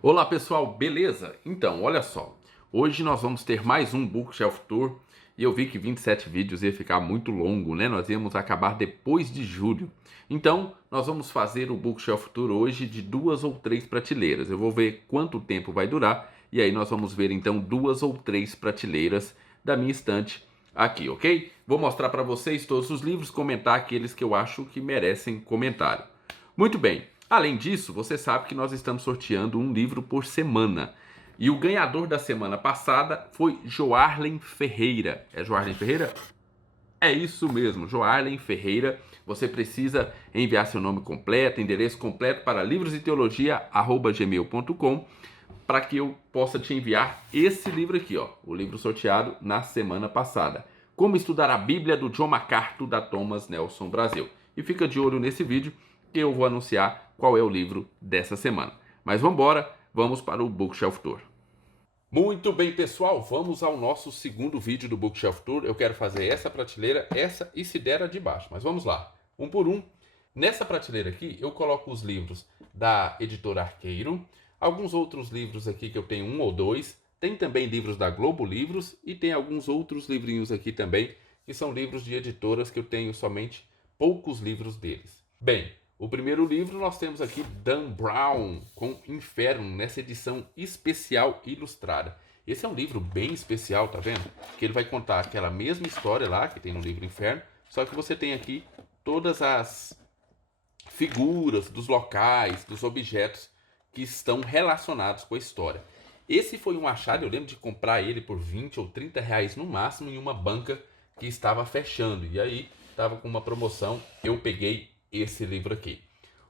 Olá pessoal, beleza? Então, olha só, hoje nós vamos ter mais um Bookshelf Tour e eu vi que 27 vídeos ia ficar muito longo, né? Nós íamos acabar depois de julho. Então, nós vamos fazer o Bookshelf Tour hoje de 2 ou 3 prateleiras. Eu vou ver quanto tempo vai durar e aí nós vamos ver então 2 ou 3 prateleiras da minha estante aqui, ok? Vou mostrar para vocês todos os livros, comentar aqueles que eu acho que merecem comentário. Muito bem. Além disso, você sabe que nós estamos sorteando um livro por semana. E o ganhador da semana passada foi Joarlen Ferreira. É Joarlen Ferreira? É isso mesmo, Joarlen Ferreira. Você precisa enviar seu nome completo, endereço completo para livrositeologia@gmail.com para que eu possa te enviar esse livro aqui, ó, o livro sorteado na semana passada. Como estudar a Bíblia do John MacArthur da Thomas Nelson Brasil. E fica de olho nesse vídeo que eu vou anunciar qual é o livro dessa semana. Mas vamos embora, vamos para o Bookshelf Tour. Muito bem, pessoal, vamos ao nosso segundo vídeo do Bookshelf Tour. Eu quero fazer essa prateleira, essa e se der a de baixo. Mas vamos lá, um por um. Nessa prateleira aqui, eu coloco os livros da editora Arqueiro, alguns outros livros aqui que eu tenho um ou dois, tem também livros da Globo Livros e tem alguns outros livrinhos aqui também, que são livros de editoras que eu tenho somente poucos livros deles. Bem, o primeiro livro nós temos aqui Dan Brown com Inferno, nessa edição especial ilustrada. Esse é um livro bem especial, tá vendo? Que ele vai contar aquela mesma história lá que tem no livro Inferno, só que você tem aqui todas as figuras dos locais, dos objetos que estão relacionados com a história. Esse foi um achado, eu lembro de comprar ele por 20 ou 30 reais no máximo em uma banca que estava fechando. E aí estava com uma promoção, eu peguei esse livro aqui.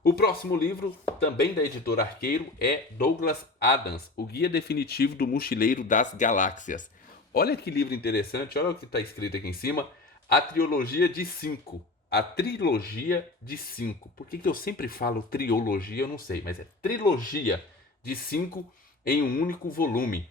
O próximo livro, também da editora Arqueiro, é Douglas Adams, o Guia Definitivo do Mochileiro das Galáxias. Olha que livro interessante, olha o que está escrito aqui em cima. A trilogia de 5. A trilogia de 5. Por que eu sempre falo trilogia? Eu não sei, mas é trilogia de 5 em um único volume.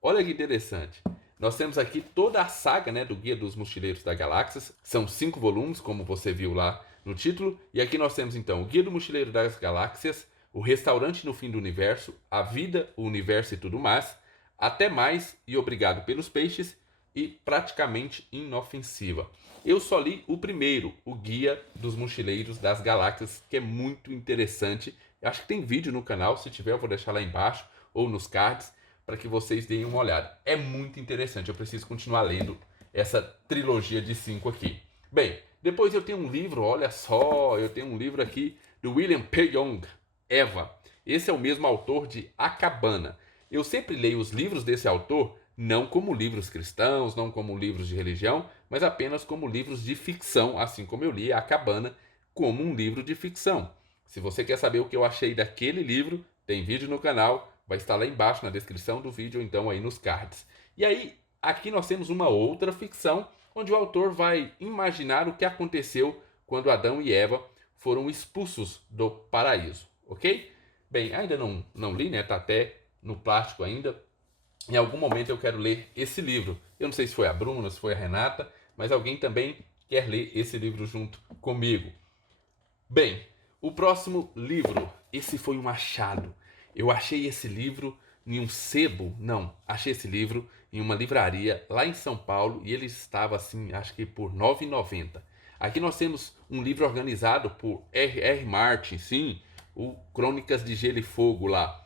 Olha que interessante. Nós temos aqui toda a saga, né, do Guia dos Mochileiros das Galáxias. São 5 volumes, como você viu lá no título. E aqui nós temos então o Guia do Mochileiro das Galáxias, o Restaurante no Fim do Universo, A Vida, o Universo e Tudo Mais, Até Mais e Obrigado pelos Peixes e Praticamente Inofensiva. Eu só li o primeiro, o Guia dos Mochileiros das Galáxias, que é muito interessante. Eu acho que tem vídeo no canal, se tiver eu vou deixar lá embaixo ou nos cards para que vocês deem uma olhada. É muito interessante, eu preciso continuar lendo essa trilogia de 5 aqui. Bem, depois eu tenho um livro, olha só, eu tenho um livro aqui do William P. Young, Eva. Esse é o mesmo autor de A Cabana. Eu sempre leio os livros desse autor não como livros cristãos, não como livros de religião, mas apenas como livros de ficção, assim como eu li A Cabana como um livro de ficção. Se você quer saber o que eu achei daquele livro, tem vídeo no canal, vai estar lá embaixo na descrição do vídeo ou então aí nos cards. E aí, aqui nós temos uma outra ficção, onde o autor vai imaginar o que aconteceu quando Adão e Eva foram expulsos do paraíso, ok? Bem, ainda não li, né? Tá até no plástico ainda. Em algum momento eu quero ler esse livro. Eu não sei se foi a Bruna, se foi a Renata, mas alguém também quer ler esse livro junto comigo. Bem, o próximo livro, esse foi um achado. Eu achei esse livro em um sebo, não, achei esse livro em uma livraria lá em São Paulo e ele estava assim, acho que por R$ 9,90. Aqui nós temos um livro organizado por R.R. Martin, sim, o Crônicas de Gelo e Fogo lá.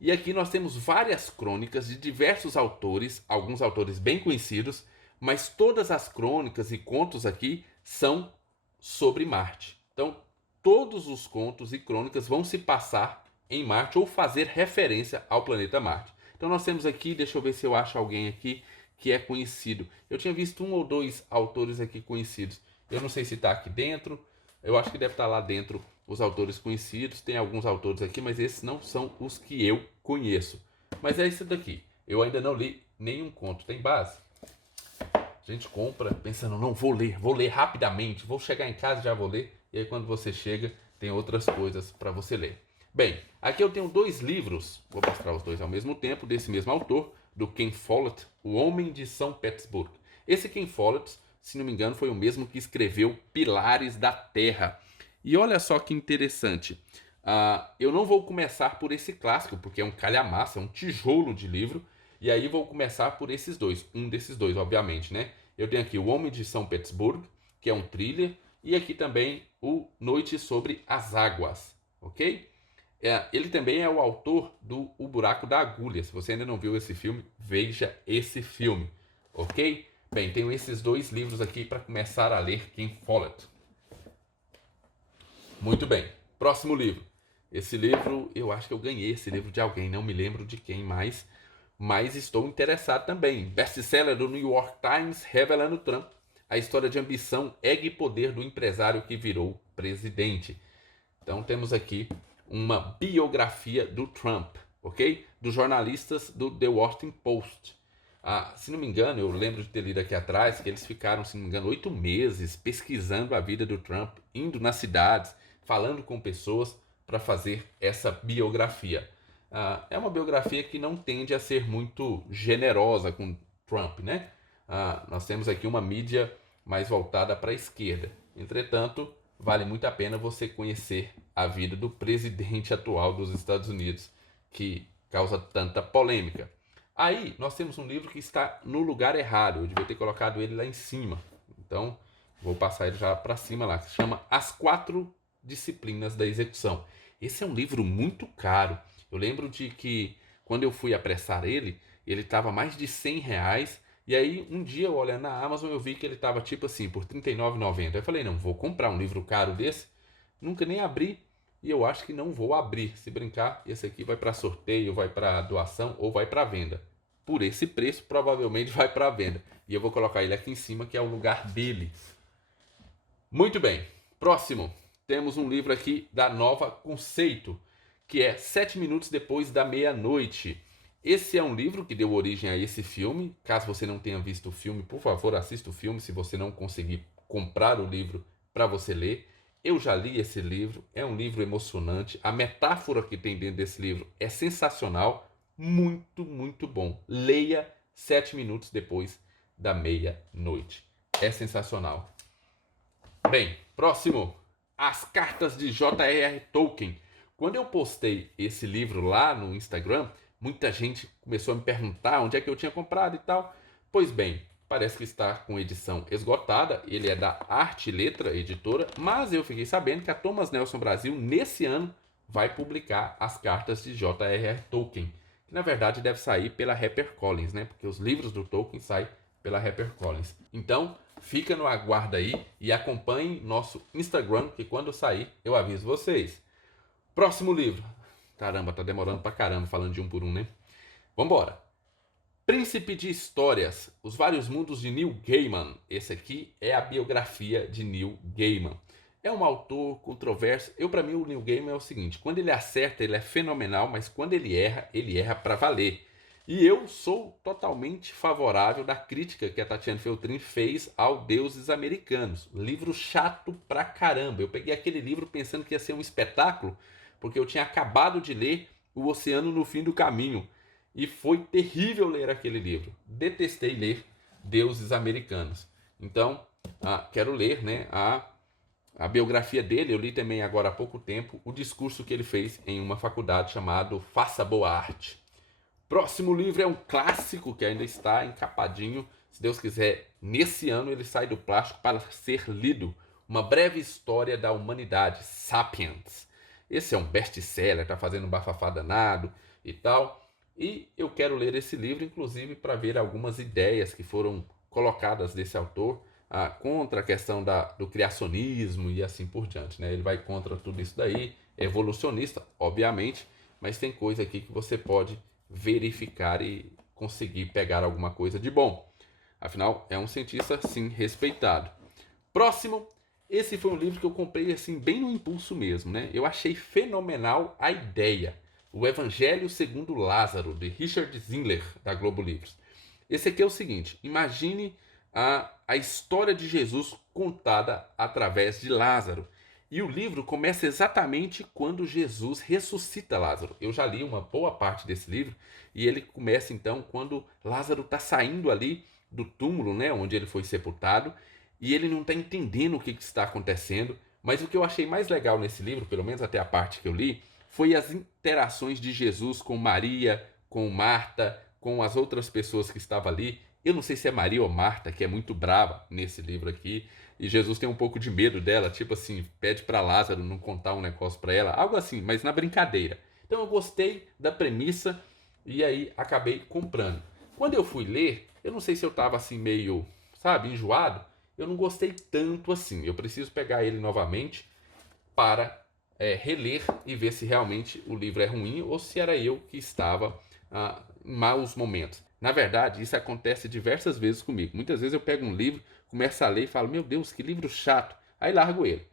E aqui nós temos várias crônicas de diversos autores, alguns autores bem conhecidos, mas todas as crônicas e contos aqui são sobre Marte. Então, todos os contos e crônicas vão se passar em Marte ou fazer referência ao planeta Marte. Então nós temos aqui, deixa eu ver se eu acho alguém aqui que é conhecido. Eu tinha visto um ou dois autores aqui conhecidos. Eu não sei se está aqui dentro. Eu acho que deve estar lá dentro os autores conhecidos. Tem alguns autores aqui, mas esses não são os que eu conheço. Mas é isso daqui. Eu ainda não li nenhum conto. Tem base? A gente compra pensando, não, vou ler rapidamente. Vou chegar em casa e já vou ler. E aí quando você chega, tem outras coisas para você ler. Bem, aqui eu tenho dois livros, vou mostrar os dois ao mesmo tempo, desse mesmo autor, do Ken Follett, O Homem de São Petersburgo. Esse Ken Follett, se não me engano, foi o mesmo que escreveu Pilares da Terra. E olha só que interessante, Eu não vou começar por esse clássico, porque é um calhamaço, é um tijolo de livro. E aí vou começar por esses dois. Um desses dois, obviamente, né? Eu tenho aqui O Homem de São Petersburgo, que é um thriller. E aqui também o Noite sobre as Águas, ok? Ele também é o autor do O Buraco da Agulha. Se você ainda não viu esse filme, veja esse filme, ok? Bem, tenho esses dois livros aqui para começar a ler Ken Follett. Muito bem, próximo livro. Esse livro, eu acho que eu ganhei esse livro de alguém, não me lembro de quem mais, mas estou interessado também. Best-seller do New York Times, revelando Trump, a história de ambição, ego e poder do empresário que virou presidente. Então temos aqui uma biografia do Trump, ok? Dos jornalistas do The Washington Post. Se não me engano, eu lembro de ter lido aqui atrás que eles ficaram, se não me engano, 8 meses pesquisando a vida do Trump, indo nas cidades, falando com pessoas para fazer essa biografia. É uma biografia que não tende a ser muito generosa com Trump, né? Nós temos aqui uma mídia mais voltada para a esquerda. Entretanto, vale muito a pena você conhecer a vida do presidente atual dos Estados Unidos, que causa tanta polêmica. Aí nós temos um livro que está no lugar errado, eu devia ter colocado ele lá em cima, então vou passar ele já para cima lá, que se chama As 4 Disciplinas da Execução. Esse é um livro muito caro. Eu lembro de que quando eu fui apressar ele estava mais de R$ 100. E aí, um dia, eu olhando na Amazon, eu vi que ele estava tipo assim, por R$ 39,90. Eu falei, não, vou comprar um livro caro desse. Nunca nem abri e eu acho que não vou abrir. Se brincar, esse aqui vai para sorteio, vai para doação ou vai para venda. Por esse preço, provavelmente vai para venda. E eu vou colocar ele aqui em cima, que é o lugar dele. Muito bem. Próximo, temos um livro aqui da Nova Conceito, que é 7 minutos depois da meia-noite. Esse é um livro que deu origem a esse filme. Caso você não tenha visto o filme, por favor, assista o filme se você não conseguir comprar o livro para você ler. Eu já li esse livro, é um livro emocionante. A metáfora que tem dentro desse livro é sensacional, muito, muito bom. Leia 7 minutos depois da meia-noite. É sensacional. Bem, próximo. As Cartas de J.R.R. Tolkien. Quando eu postei esse livro lá no Instagram, muita gente começou a me perguntar onde é que eu tinha comprado e tal. Pois bem, parece que está com edição esgotada. Ele é da Arte e Letra Editora, mas eu fiquei sabendo que a Thomas Nelson Brasil, nesse ano, vai publicar As Cartas de J.R.R. Tolkien. Que na verdade deve sair pela HarperCollins, né? Porque os livros do Tolkien saem pela HarperCollins. Então, fica no aguardo aí e acompanhe nosso Instagram, que quando sair eu aviso vocês. Próximo livro. Caramba, tá demorando pra caramba falando de um por um, né? Vambora. Príncipe de Histórias, Os Vários Mundos de Neil Gaiman. Esse aqui é a biografia de Neil Gaiman. É um autor controverso. Para mim, o Neil Gaiman é o seguinte: quando ele acerta, ele é fenomenal, mas quando ele erra pra valer. E eu sou totalmente favorável da crítica que a Tatiana Feltrin fez ao Deuses Americanos. Livro chato pra caramba. Eu peguei aquele livro pensando que ia ser um espetáculo, porque eu tinha acabado de ler O Oceano no Fim do Caminho. E foi terrível ler aquele livro. Detestei ler Deuses Americanos. Então, quero ler, né, a biografia dele. Eu li também agora há pouco tempo o discurso que ele fez em uma faculdade chamado Faça Boa Arte. Próximo livro é um clássico que ainda está encapadinho. Se Deus quiser, nesse ano ele sai do plástico para ser lido. Uma breve história da humanidade, Sapiens. Esse é um best-seller, está fazendo um bafafá danado e tal. E eu quero ler esse livro, inclusive, para ver algumas ideias que foram colocadas desse autor contra a questão do criacionismo e assim por diante, né? Ele vai contra tudo isso daí, é evolucionista, obviamente, mas tem coisa aqui que você pode verificar e conseguir pegar alguma coisa de bom. Afinal, é um cientista, sim, respeitado. Próximo, esse foi um livro que eu comprei assim bem no impulso mesmo, né? Eu achei fenomenal a ideia. O Evangelho segundo Lázaro, de Richard Zindler, da Globo Livros. Esse aqui é o seguinte: imagine a história de Jesus contada através de Lázaro. E o livro começa exatamente quando Jesus ressuscita Lázaro. Eu já li uma boa parte desse livro e ele começa então quando Lázaro está saindo ali do túmulo, né, onde ele foi sepultado, e ele não está entendendo o que está acontecendo, Mas o que eu achei mais legal nesse livro, pelo menos até a parte que eu li, foi as interações de Jesus com Maria, com Marta, com as outras pessoas que estavam ali. Eu não sei se é Maria ou Marta, que é muito brava nesse livro aqui, e Jesus tem um pouco de medo dela, tipo assim, pede para Lázaro não contar um negócio para ela, algo assim, mas na brincadeira. Então eu gostei da premissa e aí acabei comprando. Quando eu fui ler, eu não sei se eu estava assim meio, sabe, enjoado, eu não gostei tanto assim. Eu preciso pegar ele novamente para reler e ver se realmente o livro é ruim ou se era eu que estava em maus momentos. Na verdade, isso acontece diversas vezes comigo. Muitas vezes eu pego um livro, começo a ler e falo, meu Deus, que livro chato. Aí largo ele.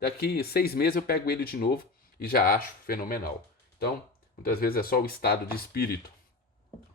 Daqui 6 meses eu pego ele de novo e já acho fenomenal. Então, muitas vezes é só o estado de espírito.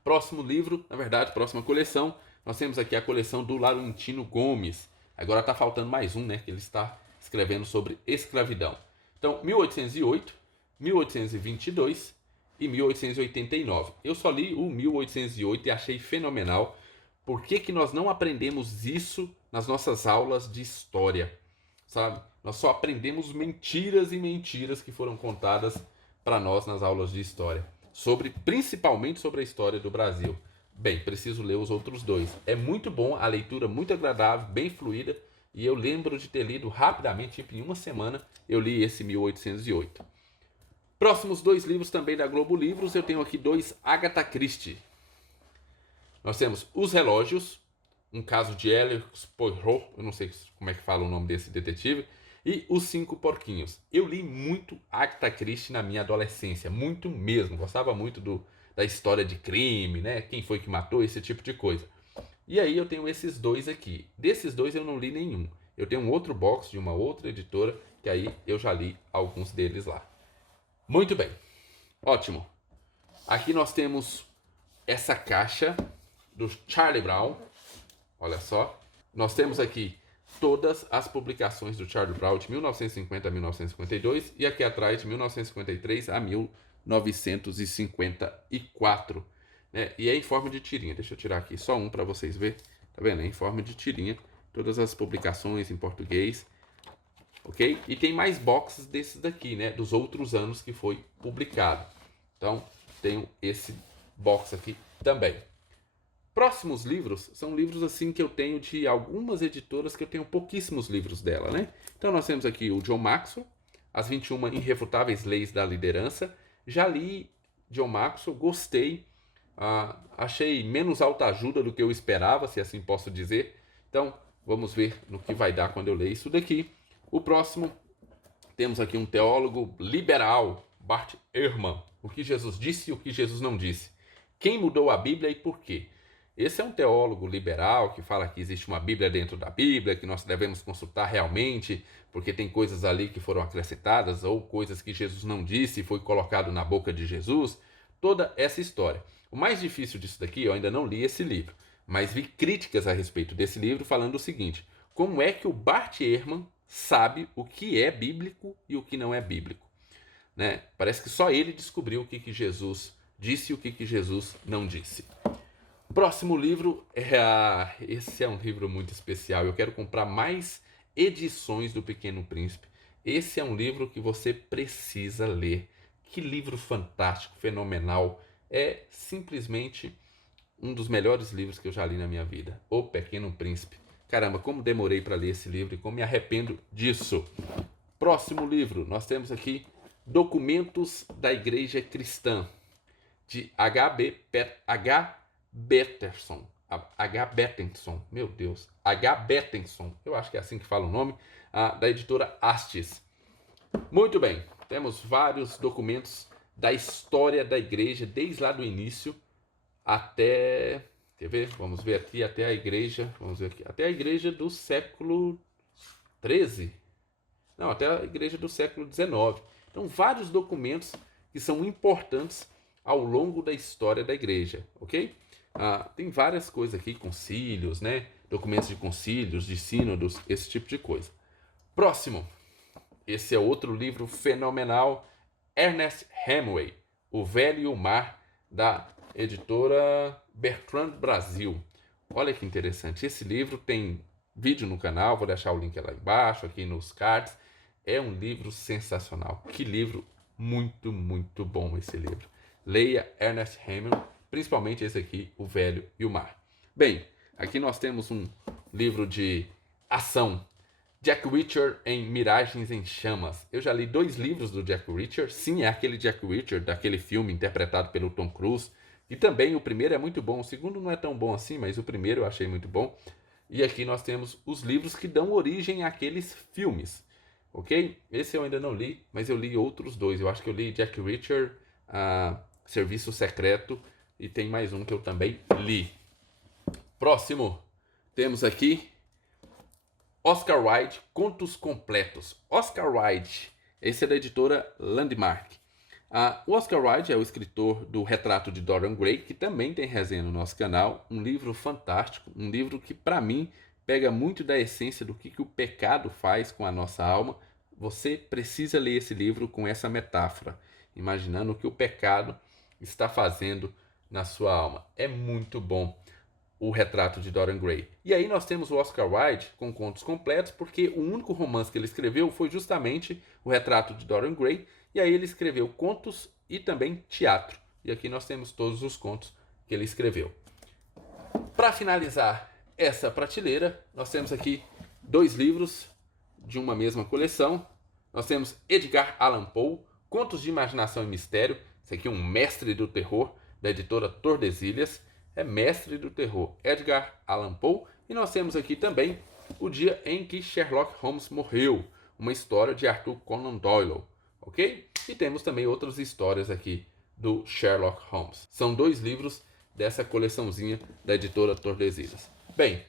Próximo livro, na verdade, próxima coleção, nós temos aqui a coleção do Laurentino Gomes. Agora está faltando mais um, né? Que ele está escrevendo sobre escravidão. Então, 1808, 1822 e 1889. Eu só li o 1808 e achei fenomenal. Por que nós não aprendemos isso nas nossas aulas de história? Sabe? Nós só aprendemos mentiras e mentiras que foram contadas para nós nas aulas de história. Principalmente sobre a história do Brasil. Bem, preciso ler os outros dois. É muito bom, a leitura muito agradável, bem fluida, e eu lembro de ter lido rapidamente, tipo em uma semana, eu li esse 1808. Próximos 2 livros também da Globo Livros, eu tenho aqui 2 Agatha Christie. Nós temos Os Relógios, um caso de Hercule Poirot, eu não sei como é que fala o nome desse detetive, e Os 5 Porquinhos. Eu li muito Agatha Christie na minha adolescência, muito mesmo. Gostava muito da história de crime, né? Quem foi que matou, esse tipo de coisa. E aí eu tenho esses 2 aqui. Desses 2 eu não li nenhum. Eu tenho um outro box de uma outra editora, que aí eu já li alguns deles lá. Muito bem. Ótimo. Aqui nós temos essa caixa do Charlie Brown. Olha só. Nós temos aqui todas as publicações do Charlie Brown de 1950 a 1952 e aqui atrás de 1953 a 1954, né? E é em forma de tirinha. Deixa eu tirar aqui só um para vocês verem. Tá vendo? É em forma de tirinha. Todas as publicações em português, ok? E tem mais boxes desses daqui, né? Dos outros anos que foi publicado. Então tenho esse box aqui também. Próximos livros são livros assim que eu tenho de algumas editoras que eu tenho pouquíssimos livros dela, né? Então nós temos aqui o John Maxwell, As 21 Irrefutáveis Leis da Liderança. Já li John Maxwell, gostei, achei menos autoajuda do que eu esperava, se assim posso dizer. Então vamos ver no que vai dar quando eu ler isso daqui. O próximo, temos aqui um teólogo liberal, Bart Ehrman. O que Jesus disse e o que Jesus não disse. Quem mudou a Bíblia e por quê? Esse é um teólogo liberal que fala que existe uma Bíblia dentro da Bíblia, que nós devemos consultar realmente, porque tem coisas ali que foram acrescentadas ou coisas que Jesus não disse e foi colocado na boca de Jesus. Toda essa história. O mais difícil disso daqui, eu ainda não li esse livro, mas vi críticas a respeito desse livro falando o seguinte: como é que o Bart Ehrman sabe o que é bíblico e o que não é bíblico? Né? Parece que só ele descobriu o que Jesus disse e o que Jesus não disse. Próximo livro esse é um livro muito especial. Eu quero comprar mais edições do Pequeno Príncipe. Esse é um livro que você precisa ler. Que livro fantástico, fenomenal. É simplesmente um dos melhores livros que eu já li na minha vida. O Pequeno Príncipe. Caramba, como demorei para ler esse livro e como me arrependo disso. Próximo livro, nós temos aqui Documentos da Igreja Cristã, de H. Bettenson, meu Deus, H. Bettenson, eu acho que é assim que fala o nome, da editora Hastes. Muito bem, temos vários documentos da história da igreja, desde lá do início até, quer ver? Vamos ver aqui, até a igreja, vamos ver aqui, até a igreja do século 13, não, até a igreja do século 19. Então, vários documentos que são importantes ao longo da história da igreja, ok? Tem várias coisas aqui, concílios, né? Documentos de concílios, de sínodos, esse tipo de coisa. Próximo. Esse é outro livro fenomenal, Ernest Hemingway, O Velho e o Mar, da editora Bertrand Brasil. Olha que interessante. Esse livro tem vídeo no canal, vou deixar o link lá embaixo, aqui nos cards. é um livro sensacional. Que livro muito, muito bom esse livro. Leia Ernest Hemingway, principalmente esse aqui, O Velho e o Mar. Bem, aqui nós temos um livro de ação. Jack Reacher em Miragens em Chamas. Eu já li 2 livros do Jack Reacher. Sim, é aquele Jack Reacher daquele filme interpretado pelo Tom Cruise. E também o primeiro é muito bom. O segundo não é tão bom assim, mas o primeiro eu achei muito bom. E aqui nós temos os livros que dão origem àqueles filmes. Ok? Esse eu ainda não li, mas eu li outros 2. Eu acho que eu li Jack Reacher, Serviço Secreto, e tem mais um que eu também li. Próximo, temos aqui Oscar Wilde, Contos Completos. Oscar Wilde, esse é da editora Landmark. O Oscar Wilde é o escritor do Retrato de Dorian Gray, que também tem resenha no nosso canal. Um livro fantástico, um livro que, para mim, pega muito da essência do que o pecado faz com a nossa alma. Você precisa ler esse livro com essa metáfora, imaginando o que o pecado está fazendo na sua alma. É muito bom o Retrato de Dorian Gray. E aí nós temos o Oscar Wilde com Contos Completos, porque o único romance que ele escreveu foi justamente o Retrato de Dorian Gray, e aí ele escreveu contos e também teatro. E aqui nós temos todos os contos que ele escreveu. Para finalizar essa prateleira, nós temos aqui 2 livros de uma mesma coleção. Nós temos Edgar Allan Poe, Contos de Imaginação e Mistério. Esse aqui é um mestre do terror, da editora Tordesilhas. É mestre do terror, Edgar Allan Poe. E nós temos aqui também O Dia em que Sherlock Holmes Morreu, uma história de Arthur Conan Doyle, ok? E temos também outras histórias aqui do Sherlock Holmes. São 2 livros dessa coleçãozinha da editora Tordesilhas. Bem,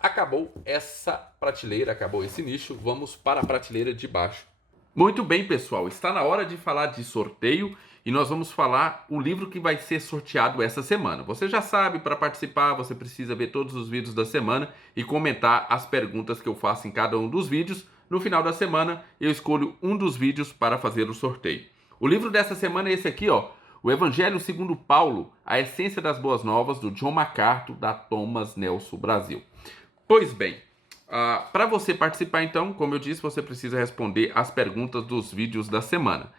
acabou essa prateleira, acabou esse nicho, vamos para a prateleira de baixo. Muito bem, pessoal, está na hora de falar de sorteio e nós vamos falar o livro que vai ser sorteado essa semana. Você já sabe, para participar você precisa ver todos os vídeos da semana e comentar as perguntas que eu faço em cada um dos vídeos. No final da semana eu escolho um dos vídeos para fazer o sorteio. O livro dessa semana é esse aqui, ó, O Evangelho segundo Paulo, a Essência das Boas Novas, do John MacArthur, da Thomas Nelson Brasil. Pois bem, para você participar, então, como eu disse, você precisa responder as perguntas dos vídeos da semana.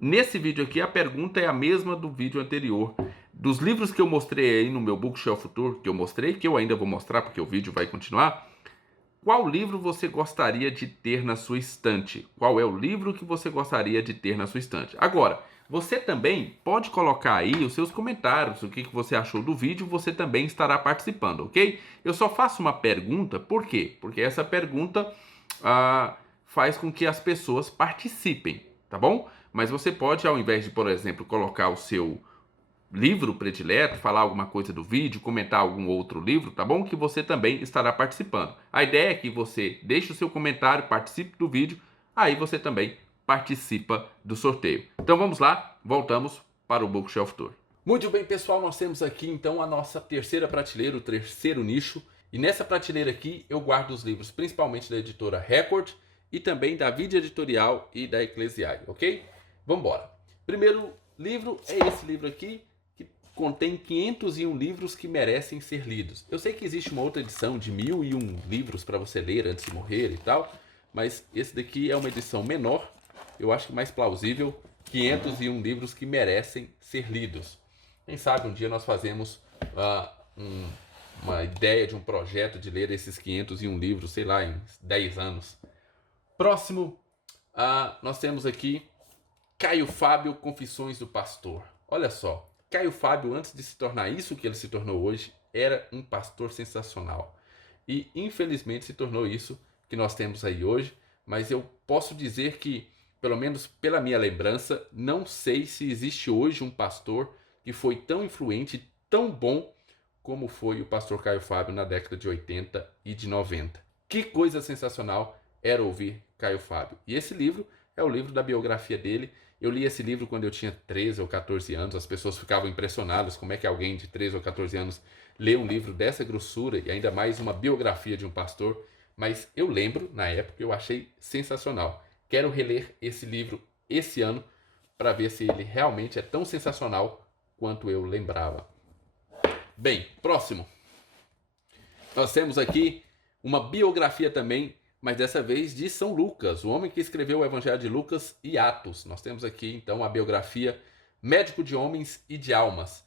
Nesse vídeo aqui, a pergunta é a mesma do vídeo anterior. Dos livros que eu mostrei aí no meu Bookshelf Tour, que eu ainda vou mostrar porque o vídeo vai continuar, qual livro você gostaria de ter na sua estante? Qual é o livro que você gostaria de ter na sua estante? Agora, você também pode colocar aí os seus comentários, o que você achou do vídeo, você também estará participando, ok? Eu só faço uma pergunta, por quê? Porque essa pergunta faz com que as pessoas participem, tá bom? Mas você pode, ao invés de, por exemplo, colocar o seu livro predileto, falar alguma coisa do vídeo, comentar algum outro livro, tá bom? Que você também estará participando. A ideia é que você deixe o seu comentário, participe do vídeo, aí você também participa do sorteio. Então vamos lá, voltamos para o Bookshelf Tour. Muito bem, pessoal, nós temos aqui então a nossa terceira prateleira, o terceiro nicho. E nessa prateleira aqui eu guardo os livros principalmente da editora Record e também da Vida Editorial e da Eclesiai, ok? Vamos embora. Primeiro livro é esse livro aqui, que contém 501 livros que merecem ser lidos. Eu sei que existe uma outra edição de 1001 livros para você ler antes de morrer e tal, mas esse daqui é uma edição menor, eu acho que mais plausível, 501 livros que merecem ser lidos. Quem sabe um dia nós fazemos uma ideia de um projeto de ler esses 501 livros, sei lá, em 10 anos. Próximo, nós temos aqui Caio Fábio, Confissões do Pastor. Olha só, Caio Fábio, antes de se tornar isso que ele se tornou hoje, era um pastor sensacional. E infelizmente se tornou isso que nós temos aí hoje, mas eu posso dizer que, pelo menos pela minha lembrança, não sei se existe hoje um pastor que foi tão influente, tão bom, como foi o pastor Caio Fábio na década de 80 e de 90. Que coisa sensacional era ouvir Caio Fábio. E esse livro é o livro da biografia dele. Eu li esse livro quando eu tinha 13 ou 14 anos. As pessoas ficavam impressionadas como é que alguém de 13 ou 14 anos lê um livro dessa grossura e ainda mais uma biografia de um pastor. Mas eu lembro, na época, eu achei sensacional. Quero reler esse livro esse ano para ver se ele realmente é tão sensacional quanto eu lembrava. Bem, próximo. Nós temos aqui uma biografia também mas dessa vez de São Lucas, o homem que escreveu o Evangelho de Lucas e Atos. Nós temos aqui então a biografia Médico de Homens e de Almas.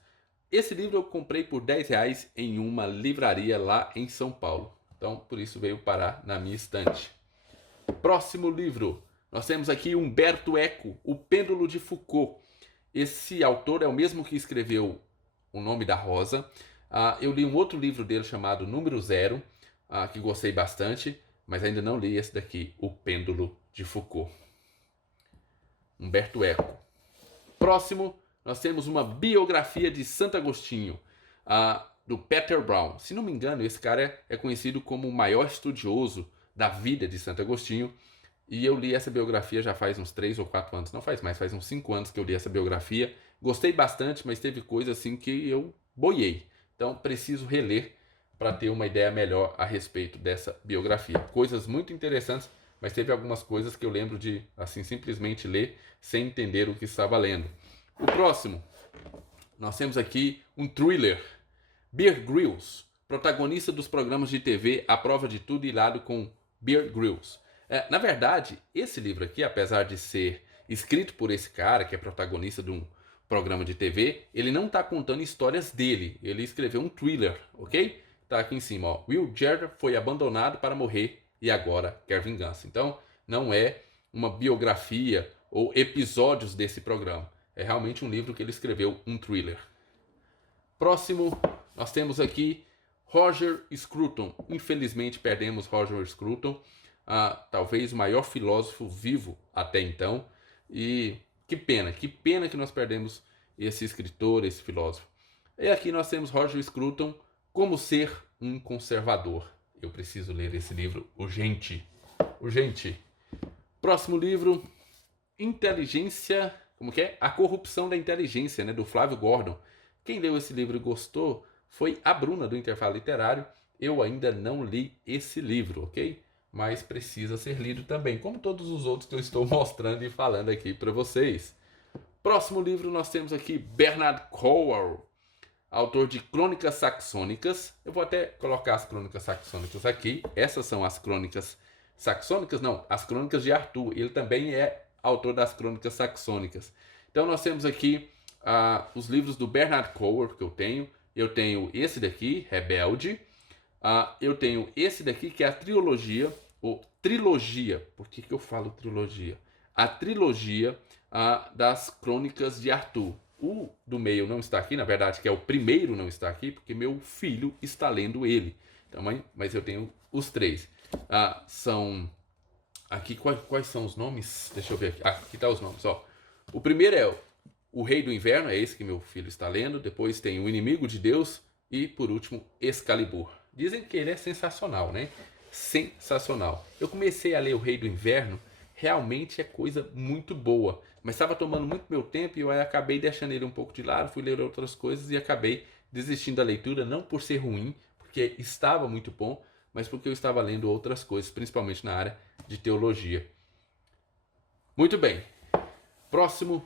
Esse livro eu comprei por R$ 10 em uma livraria lá em São Paulo. Então, por isso veio parar na minha estante. Próximo livro, nós temos aqui Humberto Eco, O Pêndulo de Foucault. Esse autor é o mesmo que escreveu O Nome da Rosa. Eu li um outro livro dele chamado Número Zero, que gostei bastante, mas ainda não li esse daqui, O Pêndulo de Foucault. Humberto Eco. Próximo, nós temos uma biografia de Santo Agostinho, do Peter Brown. Se não me engano, esse cara é conhecido como o maior estudioso da vida de Santo Agostinho. E eu li essa biografia já faz uns 3 ou 4 anos. Não faz mais, faz uns 5 anos que eu li essa biografia. Gostei bastante, mas teve coisas assim que eu boiei. Então preciso reler para ter uma ideia melhor a respeito dessa biografia. Coisas muito interessantes, mas teve algumas coisas que eu lembro de assim simplesmente ler sem entender o que estava lendo. O próximo, nós temos aqui um thriller. Bear Grylls, protagonista dos programas de TV A Prova de Tudo e Lado com Bear Grylls. Na verdade, esse livro aqui, apesar de ser escrito por esse cara, que é protagonista de um programa de TV, ele não está contando histórias dele. Ele escreveu um thriller, ok? Está aqui em cima, ó. Will Gerber foi abandonado para morrer e agora quer vingança. Então, não é uma biografia ou episódios desse programa. É realmente um livro que ele escreveu, um thriller. Próximo, nós temos aqui Roger Scruton. Infelizmente perdemos Roger Scruton, talvez o maior filósofo vivo até então. E que pena que nós perdemos esse escritor, esse filósofo. E aqui nós temos Roger Scruton, Como Ser um Conservador. Eu preciso ler esse livro urgente. Urgente. Próximo livro, Inteligência, como que é? A Corrupção da Inteligência, né, do Flávio Gordon. Quem leu esse livro e gostou foi a Bruna do Intervalo Literário. Eu ainda não li esse livro, ok? Mas precisa ser lido também, como todos os outros que eu estou mostrando e falando aqui para vocês. Próximo livro nós temos aqui Bernard Cornwell, autor de Crônicas Saxônicas. Eu vou até colocar as Crônicas Saxônicas aqui. Essas são as Crônicas Saxônicas? Não, as Crônicas de Arthur. Ele também é autor das Crônicas Saxônicas. Então nós temos aqui os livros do Bernard Cornwell que eu tenho. Eu tenho esse daqui, Rebelde. Eu tenho esse daqui, que é a trilogia, ou trilogia. Por que eu falo trilogia? A trilogia das Crônicas de Arthur. O do meio não está aqui, na verdade, que é o primeiro não está aqui, porque meu filho está lendo ele. Então, mas eu tenho os 3. São... Aqui, quais são os nomes? Deixa eu ver aqui. Aqui tá os nomes, ó. O primeiro é O Rei do Inverno, é esse que meu filho está lendo. Depois tem O Inimigo de Deus. E, por último, Excalibur. Dizem que ele é sensacional, né? Sensacional. Eu comecei a ler O Rei do Inverno. Realmente é coisa muito boa. Mas estava tomando muito meu tempo e eu acabei deixando ele um pouco de lado. Fui ler outras coisas e acabei desistindo da leitura. Não por ser ruim, porque estava muito bom, mas porque eu estava lendo outras coisas, principalmente na área de teologia. Muito bem. Próximo,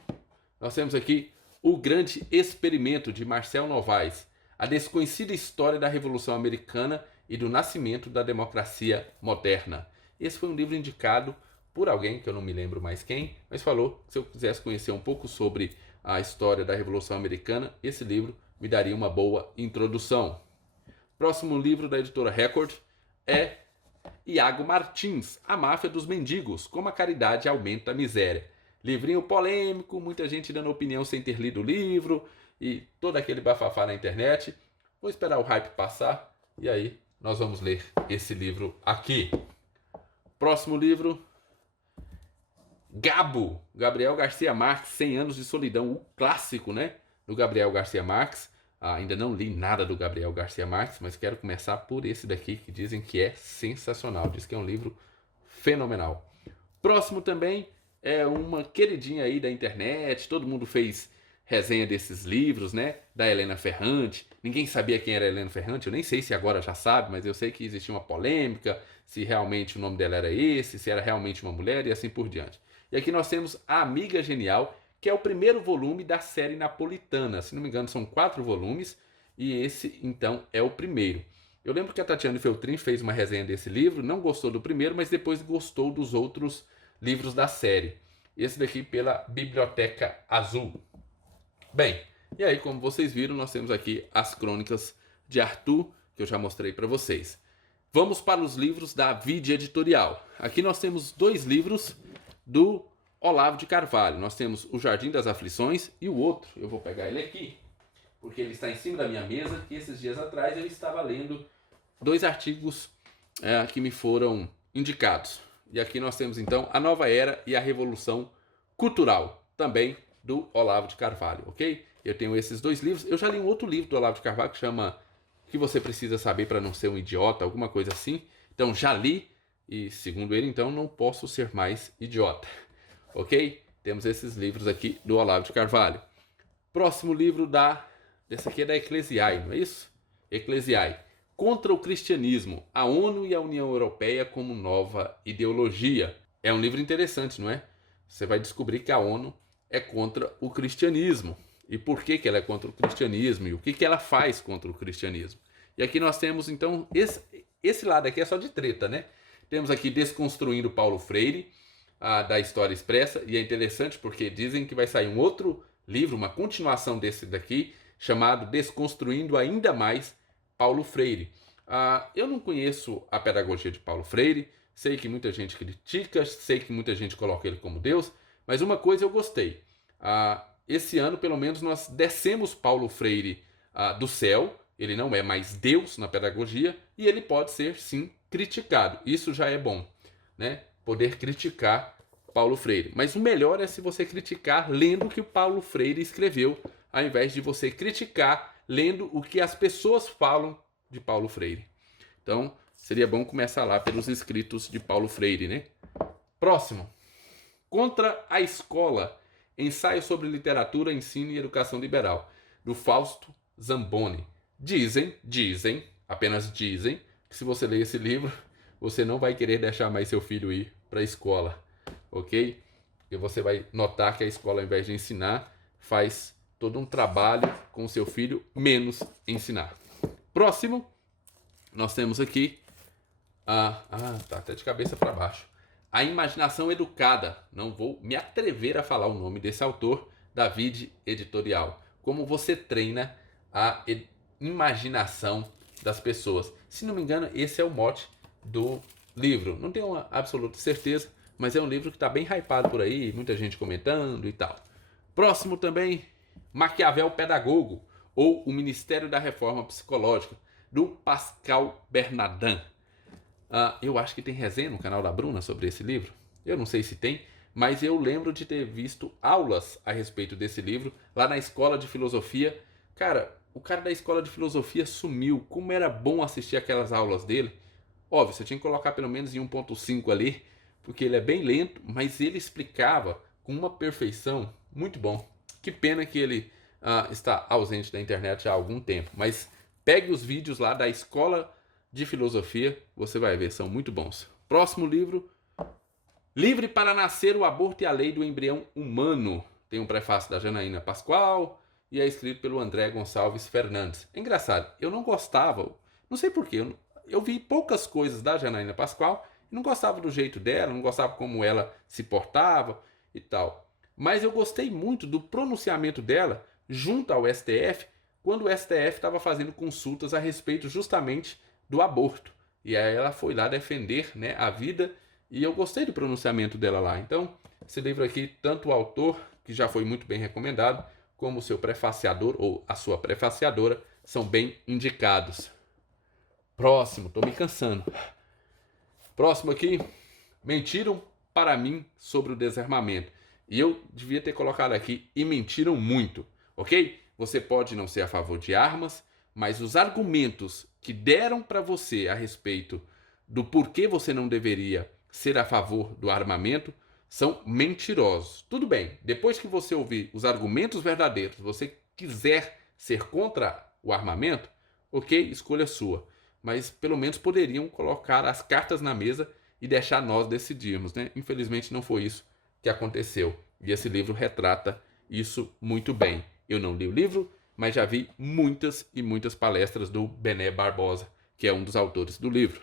nós temos aqui O Grande Experimento, de Marcel Novaes. A desconhecida história da Revolução Americana e do nascimento da democracia moderna. Esse foi um livro indicado por alguém, que eu não me lembro mais quem, mas falou que se eu quisesse conhecer um pouco sobre a história da Revolução Americana, esse livro me daria uma boa introdução. Próximo livro da editora Record é Iago Martins, A Máfia dos Mendigos, Como a Caridade Aumenta a Miséria. Livrinho polêmico, muita gente dando opinião sem ter lido o livro e todo aquele bafafá na internet. Vou esperar o hype passar e aí nós vamos ler esse livro aqui. Próximo livro, Gabo, Gabriel Garcia Marques, 100 anos de solidão, o clássico, né, do Gabriel Garcia Marques. Ainda não li nada do Gabriel Garcia Marques, mas quero começar por esse daqui, que dizem que é sensacional. Diz que é um livro fenomenal. Próximo também é uma queridinha aí da internet. Todo mundo fez resenha desses livros, né? Da Helena Ferrante. Ninguém sabia quem era a Helena Ferrante. Eu nem sei se agora já sabe, mas eu sei que existia uma polêmica se realmente o nome dela era esse, se era realmente uma mulher e assim por diante. E aqui nós temos A Amiga Genial, que é o primeiro volume da série napolitana. Se não me engano, são 4 volumes e esse, então, é o primeiro. Eu lembro que a Tatiana Feltrin fez uma resenha desse livro, não gostou do primeiro, mas depois gostou dos outros livros da série. Esse daqui pela Biblioteca Azul. Bem, e aí, como vocês viram, nós temos aqui as Crônicas de Arthur, que eu já mostrei para vocês. Vamos para os livros da Vide Editorial. Aqui nós temos 2 livros do Olavo de Carvalho. Nós temos O Jardim das Aflições e o outro, eu vou pegar ele aqui, porque ele está em cima da minha mesa, que esses dias atrás eu estava lendo 2 artigos que me foram indicados. E aqui nós temos então A Nova Era e a Revolução Cultural, também do Olavo de Carvalho, ok? Eu tenho esses 2 livros. Eu já li um outro livro do Olavo de Carvalho que chama O que Você Precisa Saber para Não Ser um Idiota, alguma coisa assim. Então já li e, segundo ele, então não posso ser mais idiota, ok? Temos esses livros aqui do Olavo de Carvalho. Próximo livro desse aqui é da Eclesiai, não é isso? Eclesiai. Contra o Cristianismo, a ONU e a União Europeia como nova ideologia. É um livro interessante, não é? Você vai descobrir que a ONU é contra o cristianismo. E por que ela é contra o cristianismo? E o que ela faz contra o cristianismo? E aqui nós temos, então, esse lado aqui é só de treta, né? Temos aqui Desconstruindo Paulo Freire, da História Expressa. E é interessante porque dizem que vai sair um outro livro, uma continuação desse daqui, chamado Desconstruindo Ainda Mais Paulo Freire. Eu não conheço a pedagogia de Paulo Freire, sei que muita gente critica, sei que muita gente coloca ele como Deus, mas uma coisa eu gostei. Esse ano, pelo menos, nós descemos Paulo Freire do céu, ele não é mais Deus na pedagogia, e ele pode ser, sim, criticado. Isso já é bom, né? Poder criticar Paulo Freire. Mas o melhor é se você criticar lendo o que o Paulo Freire escreveu, ao invés de você criticar lendo o que as pessoas falam de Paulo Freire. Então, seria bom começar lá pelos escritos de Paulo Freire, né? Próximo. Contra a Escola. Ensaio sobre literatura, ensino e educação liberal, do Fausto Zamboni. Dizem, apenas dizem, que se você ler esse livro, você não vai querer deixar mais seu filho ir para a escola, ok? E você vai notar que a escola, ao invés de ensinar, faz todo um trabalho com o seu filho, menos ensinar. Próximo, nós temos aqui, tá até de cabeça para baixo, A Imaginação Educada. Não vou me atrever a falar o nome desse autor, da Vide Editorial. Como você treina a imaginação das pessoas. Se não me engano, esse é o mote do livro. Não tenho uma absoluta certeza, mas é um livro que está bem hypado por aí, muita gente comentando e tal. Próximo também, Maquiavel Pedagogo, ou O Ministério da Reforma Psicológica, do Pascal Bernardin. Eu acho que tem resenha no canal da Bruna sobre esse livro. Eu não sei se tem, mas eu lembro de ter visto aulas a respeito desse livro lá na escola de filosofia. Cara, o cara da escola de filosofia sumiu. Como era bom assistir aquelas aulas dele. Óbvio, você tinha que colocar pelo menos em 1.5 ali, porque ele é bem lento, mas ele explicava com uma perfeição muito bom. Que pena que ele está ausente da internet há algum tempo, mas pegue os vídeos lá da escola de filosofia, você vai ver, são muito bons. Próximo livro, Livre para Nascer, o Aborto e a Lei do Embrião Humano. Tem um prefácio da Janaína Pascoal e é escrito pelo André Gonçalves Fernandes. É engraçado, eu não gostava, não sei porquê, eu vi poucas coisas da Janaína Pascoal e não gostava do jeito dela, não gostava como ela se portava e tal. Mas eu gostei muito do pronunciamento dela junto ao STF, quando o STF estava fazendo consultas a respeito justamente do aborto. E aí ela foi lá defender, né, a vida, e eu gostei do pronunciamento dela lá. Então, esse livro aqui, tanto o autor, que já foi muito bem recomendado, como o seu prefaciador ou a sua prefaciadora, são bem indicados. Próximo, tô me cansando. Próximo aqui, Mentiram para mim sobre o desarmamento. E eu devia ter colocado aqui, e mentiram muito, ok? Você pode não ser a favor de armas, mas os argumentos que deram para você a respeito do porquê você não deveria ser a favor do armamento são mentirosos. Tudo bem, depois que você ouvir os argumentos verdadeiros, você quiser ser contra o armamento, ok, escolha sua. Mas pelo menos poderiam colocar as cartas na mesa e deixar nós decidirmos, né? Infelizmente não foi isso que aconteceu. E esse livro retrata isso muito bem. Eu não li o livro, mas já vi muitas e muitas palestras do Bené Barbosa, que é um dos autores do livro.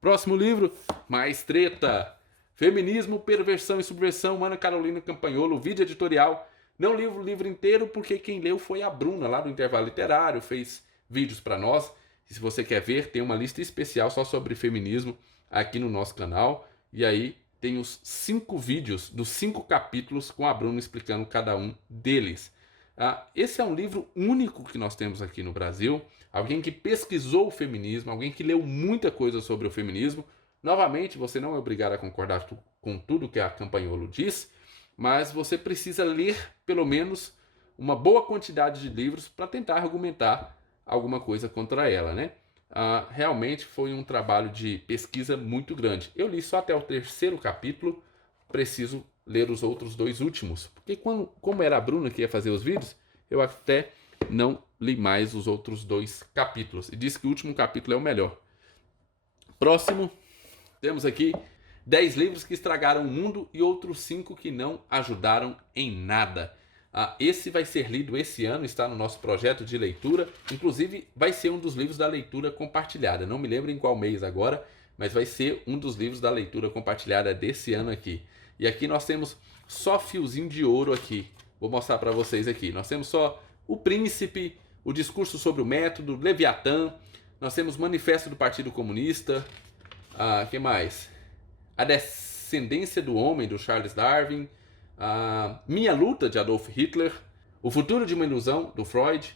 Próximo livro, mais treta. Feminismo, Perversão e Subversão, Ana Carolina Campagnolo, vídeo editorial. Não li o livro inteiro porque quem leu foi a Bruna, lá do Intervalo Literário, fez vídeos para nós. E se você quer ver, tem uma lista especial só sobre feminismo aqui no nosso canal. E aí tem os 5 vídeos dos 5 capítulos com a Bruna explicando cada um deles. Esse é um livro único que nós temos aqui no Brasil. Alguém que pesquisou o feminismo, alguém que leu muita coisa sobre o feminismo. Novamente, você não é obrigado a concordar com tudo que a Campagnolo diz, mas você precisa ler pelo menos uma boa quantidade de livros para tentar argumentar alguma coisa contra ela, né? Realmente foi um trabalho de pesquisa muito grande. Eu li só até o 3º capítulo, preciso ler os outros 2 últimos, porque como era a Bruna que ia fazer os vídeos, eu até não li mais os outros 2 capítulos, e disse que o último capítulo é o melhor. Próximo, temos aqui 10 livros que estragaram o mundo e outros 5 que não ajudaram em nada. Esse vai ser lido esse ano, está no nosso projeto de leitura. Inclusive, vai ser um dos livros da leitura compartilhada. Não me lembro em qual mês agora, mas vai ser um dos livros da leitura compartilhada desse ano aqui. E aqui nós temos só fiozinho de ouro aqui. Vou mostrar para vocês aqui. Nós temos só O Príncipe, O Discurso sobre o Método, Leviatã. Nós temos Manifesto do Partido Comunista. Que mais? A Descendência do Homem, do Charles Darwin. Minha Luta, de Adolf Hitler. O Futuro de uma Ilusão, do Freud.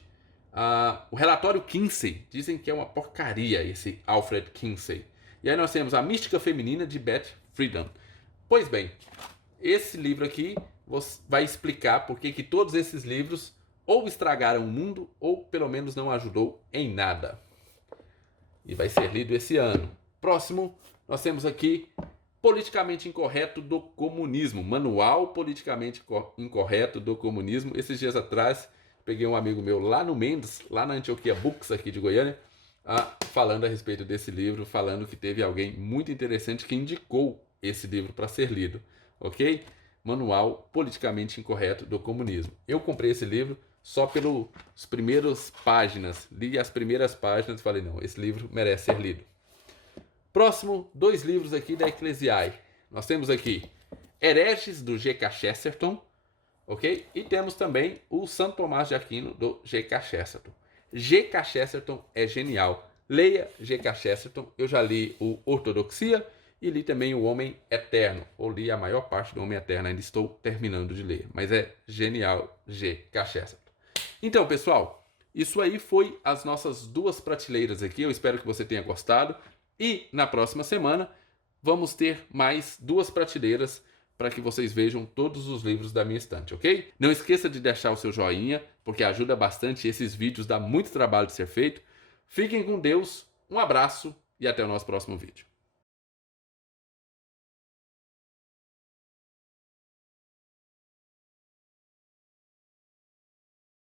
O Relatório Kinsey. Dizem que é uma porcaria esse Alfred Kinsey. E aí nós temos A Mística Feminina, de Beth Friedan. Pois bem, esse livro aqui vai explicar por que todos esses livros ou estragaram o mundo ou pelo menos não ajudou em nada. E vai ser lido esse ano. Próximo, nós temos aqui Politicamente Incorreto do Comunismo. Manual Politicamente Incorreto do Comunismo. Esses dias atrás, peguei um amigo meu lá no Mendes, lá na Antioquia Books, aqui de Goiânia, falando a respeito desse livro, falando que teve alguém muito interessante que indicou esse livro para ser lido, ok? Manual Politicamente Incorreto do Comunismo. Eu comprei esse livro só pelas primeiras páginas. Li as primeiras páginas e falei, não, esse livro merece ser lido. Próximo, 2 livros aqui da Ecclesiae. Nós temos aqui Hereges, do G.K. Chesterton, ok? E temos também o Santo Tomás de Aquino, do G.K. Chesterton. G.K. Chesterton é genial. Leia G.K. Chesterton. Eu já li o Ortodoxia e li também o Homem Eterno. Ou li a maior parte do Homem Eterno, ainda estou terminando de ler. Mas é genial, G.K. Chesterton. Então, pessoal, isso aí foi as nossas 2 prateleiras aqui. Eu espero que você tenha gostado. E na próxima semana vamos ter mais 2 prateleiras para que vocês vejam todos os livros da minha estante, ok? Não esqueça de deixar o seu joinha, porque ajuda bastante. Esses vídeos dá muito trabalho de ser feito. Fiquem com Deus, um abraço e até o nosso próximo vídeo.